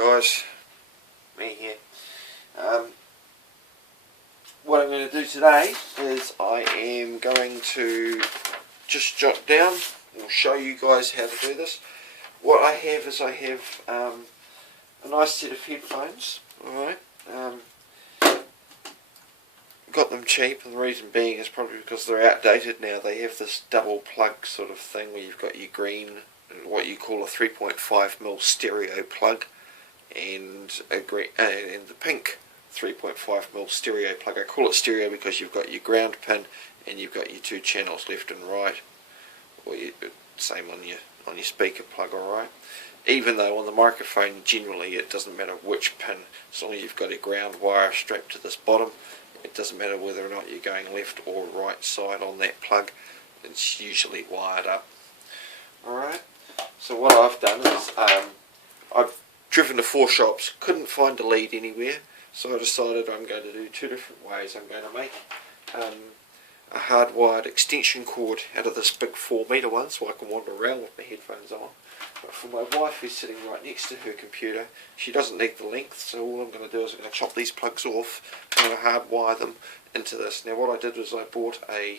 guys, me here. What I'm going to do today is I am going to just jot down and show you guys how to do this. What I have is I have a nice set of headphones. Alright, got them cheap, and the reason being is probably because they're outdated now. They have this double plug sort of thing where you've got your green, what you call a 3.5mm stereo plug, and a green, and the pink 3.5mm stereo plug. I call it stereo because you've got your ground pin and you've got your two channels left and right, or same on your speaker plug. Alright, even though on the microphone generally it doesn't matter which pin, as long as you've got a ground wire strapped to this bottom, it doesn't matter whether or not you're going left or right side on that plug, it's usually wired up. Alright, so what I've done is I've driven to 4 shops, couldn't find a lead anywhere, so I decided I'm going to do 2 different ways. I'm going to make a hardwired extension cord out of this big 4-metre one so I can wander around with my headphones on. But for my wife, who's sitting right next to her computer, she doesn't need the length, so all I'm going to do is I'm going to chop these plugs off and I'm going to hardwire them into this. Now what I did was I bought a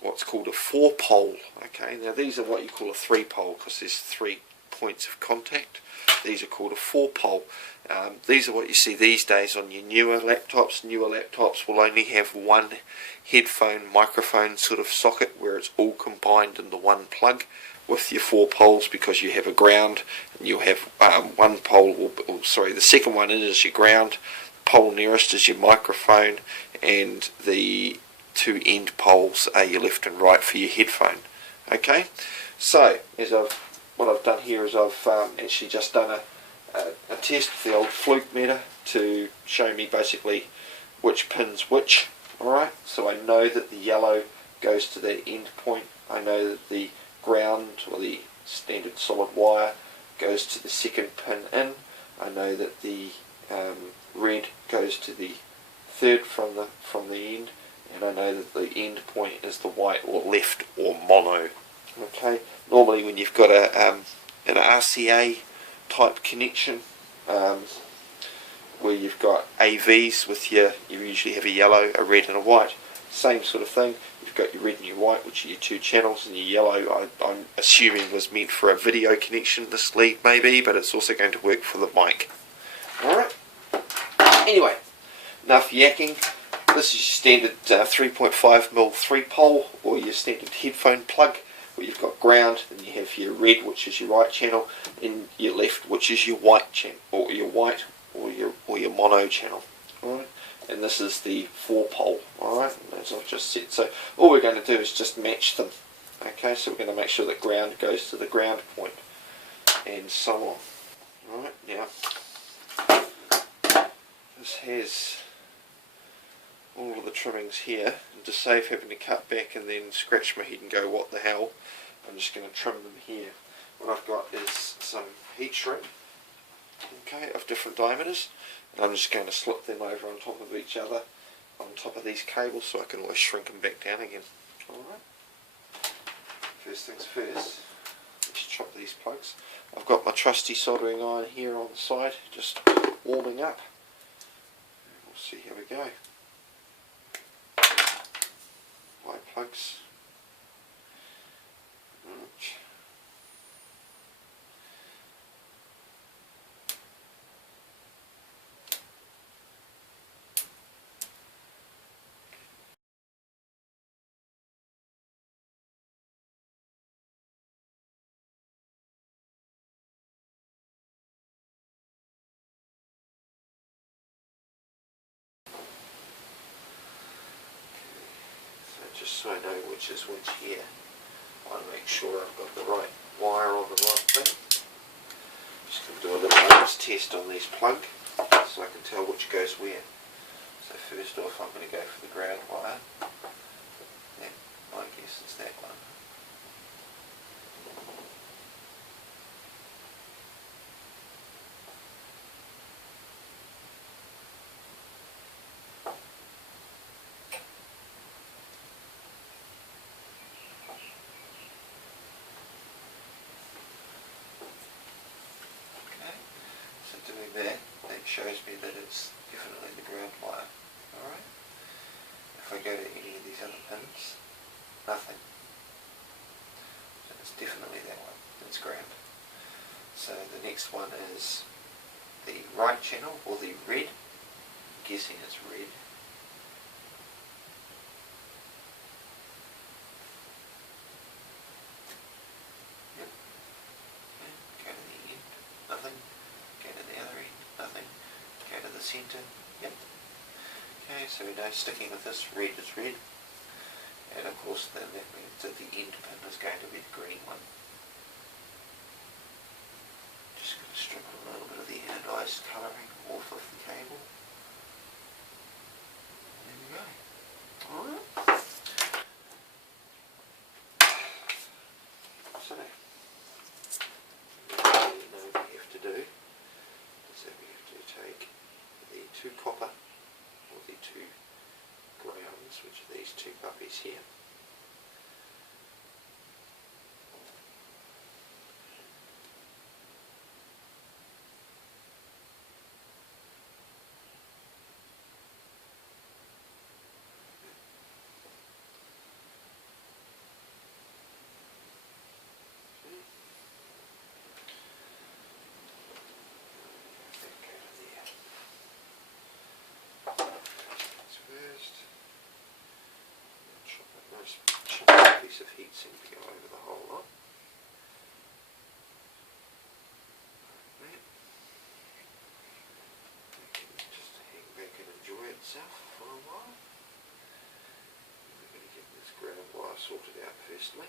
what's called a 4-pole. Okay, now these are what you call a 3-pole because there's 3 points of contact. These are called a 4-pole. These are what you see these days on your newer laptops. Newer laptops will only have one headphone microphone sort of socket where it's all combined into one plug with your 4 poles, because you have a ground and you'll have one pole, the second one in is your ground, the pole nearest is your microphone, and the 2 end poles are your left and right for your headphone. Okay, so what I've done here is I've actually just done a test with the old fluke meter to show me basically which pin's which. Alright, so I know that the yellow goes to the end point, I know that the ground or the standard solid wire goes to the second pin in, I know that the red goes to the third from the end, and I know that the end point is the white or left or mono. Okay, normally when you've got an RCA type connection where you've got AVs with you usually have a yellow, a red and a white. Same sort of thing, you've got your red and your white, which are your 2 channels, and your yellow I'm assuming was meant for a video connection, this lead maybe, but it's also going to work for the mic. Alright, anyway, enough yakking. This is your standard 3.5mm 3-pole, or your standard headphone plug, where you've got ground, and you have your red, which is your right channel, and your left, which is your white channel, or your white, or your mono channel. Alright, and this is the 4-pole. Alright, as I've just said. So all we're going to do is just match them. Okay, so we're going to make sure that ground goes to the ground point, and so on. Alright, now this has all of the trimmings here, and to save having to cut back and then scratch my head and go what the hell, I'm just going to trim them here. What I've got is some heat shrink, okay, of different diameters, and I'm just going to slip them over on top of each other on top of these cables so I can always shrink them back down again. Alright, first things first, let's chop these plugs. I've got my trusty soldering iron here on the side just warming up. We'll see how we go. White plugs. Just so I know which is which here, I want to make sure I've got the right wire on the right thing. Just going to do a little honest test on these plugs so I can tell which goes where. So first off I'm going to go for the ground wire. Yeah, I guess it's that one. shows me that it's definitely the ground wire. Alright. If I go to any of these other pins, nothing. So it's definitely that one. It's ground. So the next one is the right channel, or the red. I'm guessing it's red. Yep. Okay. Go to the end. Nothing. Go to the other end. Nothing. Go to the centre. Yep. Okay, so we know sticking with this, red is red. And of course then that means that the end pin is going to be the green one. Just going to strip a little bit of the anodized colouring off of the cable. There we go. Alright. So, what we know we have to do is that we have to take the two copper, or the two grounds, which are these two puppies here. Nice piece of heat sink to go over the whole lot. Right. It can just hang back and enjoy itself for a while. We're going to get this ground wire sorted out firstly.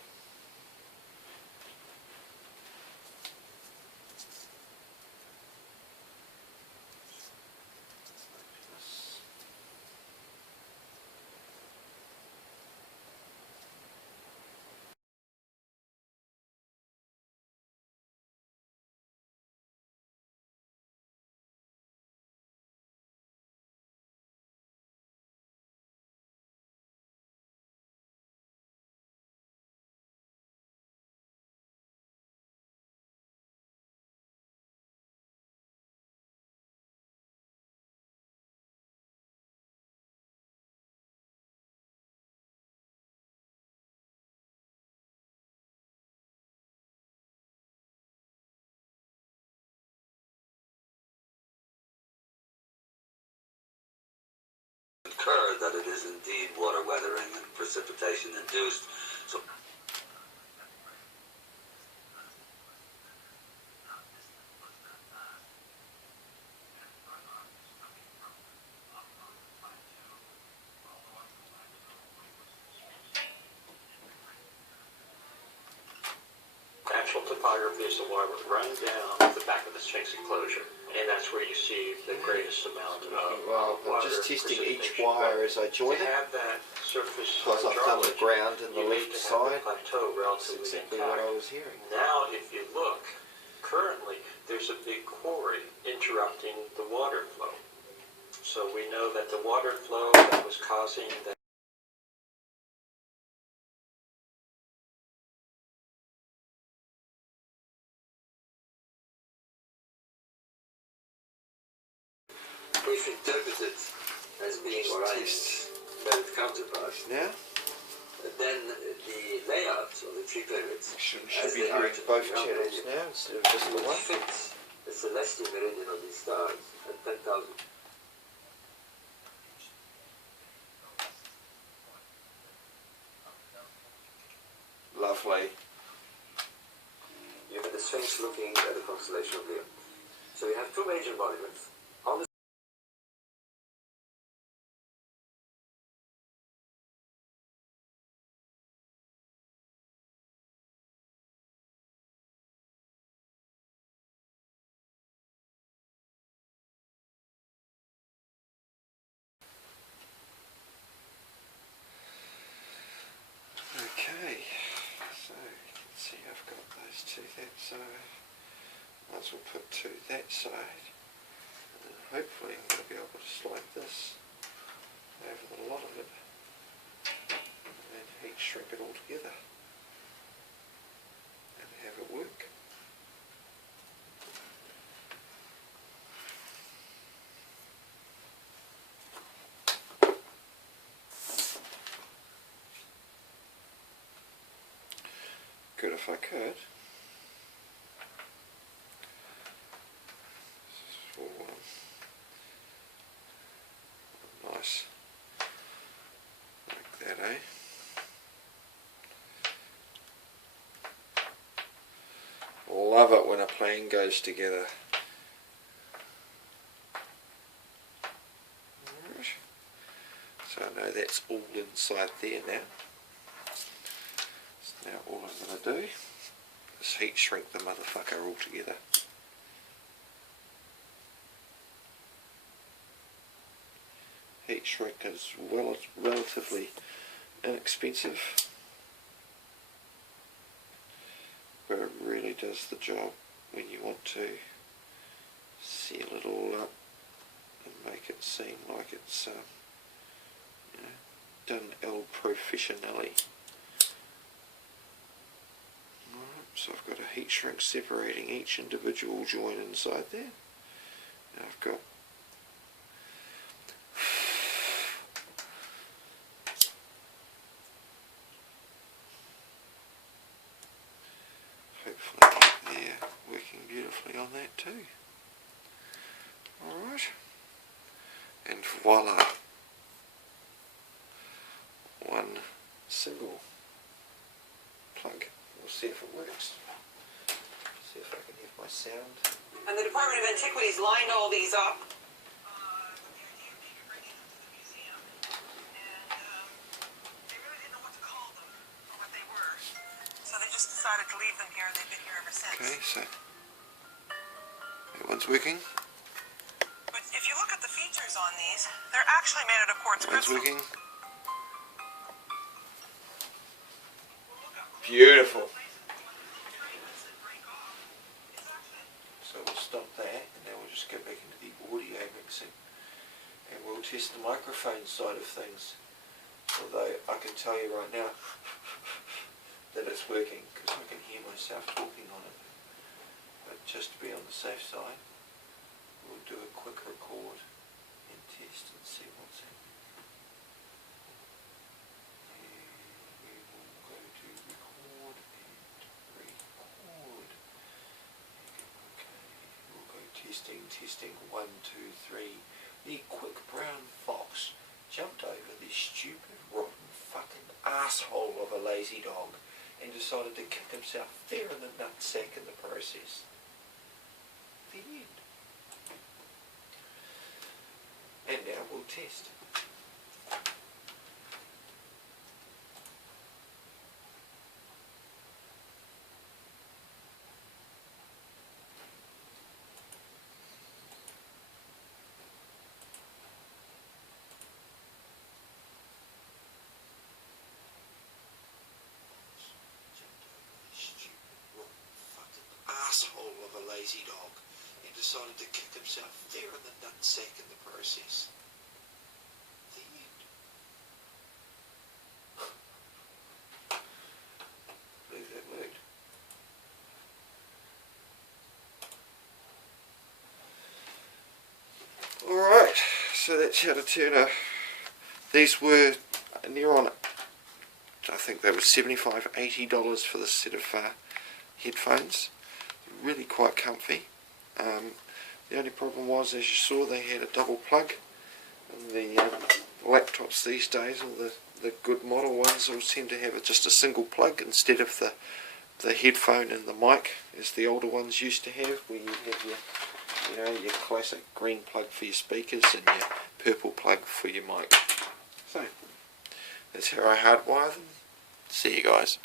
That it is indeed water weathering and precipitation induced. So Actual topography is the water would run down the back of this chase enclosure, and that's where you see the greatest amount of Well, I'm water just testing each precipitation. wire as I To join it, have that surface because I've done the hydraulic, ground in the you need left to have the side. plateau That's relatively exactly what intact. I was hearing. Now, if you look, currently there's a big quarry interrupting the water flow. So we know that the water flow that was causing that if interpreted as being Orion's belt counterpart, Now, then the layout of the three pyramids should as be they are hearing both ground channels meridian now instead of just the would one. fit the celestial meridian of these stars at 10,000. Lovely. You have the Sphinx looking at the constellation of Leo. So you have two major monuments. On the Okay, so you can see I've got those two that side. Might as well put two that side, and then hopefully I'm going to be able to slide this over the lot of it and heat shrink it all together and have it work. good if I could. Nice. Like that, eh? Love it when a plan goes together. Right. So I know that's all inside there now. So now all I'm going to do is heat shrink the motherfucker all together. Heat shrink is relatively inexpensive, but it really does the job when you want to seal it all up and make it seem like it's done el professionally. So I've got a heat shrink separating each individual joint inside there. Now I've got hopefully they're working beautifully on that too. Alright. And voila. One single plug. We'll see if it works. See if I can have my sound. And the Department of Antiquities lined all these up. With the idea of maybe bringing them to the museum. And they really didn't know what to call them or what they were. So they just decided to leave them here, and they've been here ever since. Okay, so that one's working. But if you look at the features on these, they're actually made out of quartz That one's crystal. working. Beautiful. So we'll stop that, and then we'll just go back into the audio mixing, and we'll test the microphone side of things. Although I can tell you right now that it's working, because I can hear myself talking on it. But just to be on the safe side, we'll do a quick record and test and see what's happening. Testing 1, 2, 3. The quick brown fox jumped over this stupid, rotten, fucking asshole of a lazy dog and decided to kick himself fair in the nutsack in the process. The end. And now we'll test. Asshole of a lazy dog and decided to kick himself fair in the nutsack in the process. The end. I believe that worked. Alright, so that's how to turn these were near on, I think they were $75, $80 for the set of headphones. Really quite comfy. The only problem was, as you saw, they had a double plug. And the laptops these days, all the good model ones, all seem to have just a single plug instead of the headphone and the mic, as the older ones used to have, where you have your classic green plug for your speakers and your purple plug for your mic. So that's how I hardwire them. See you guys.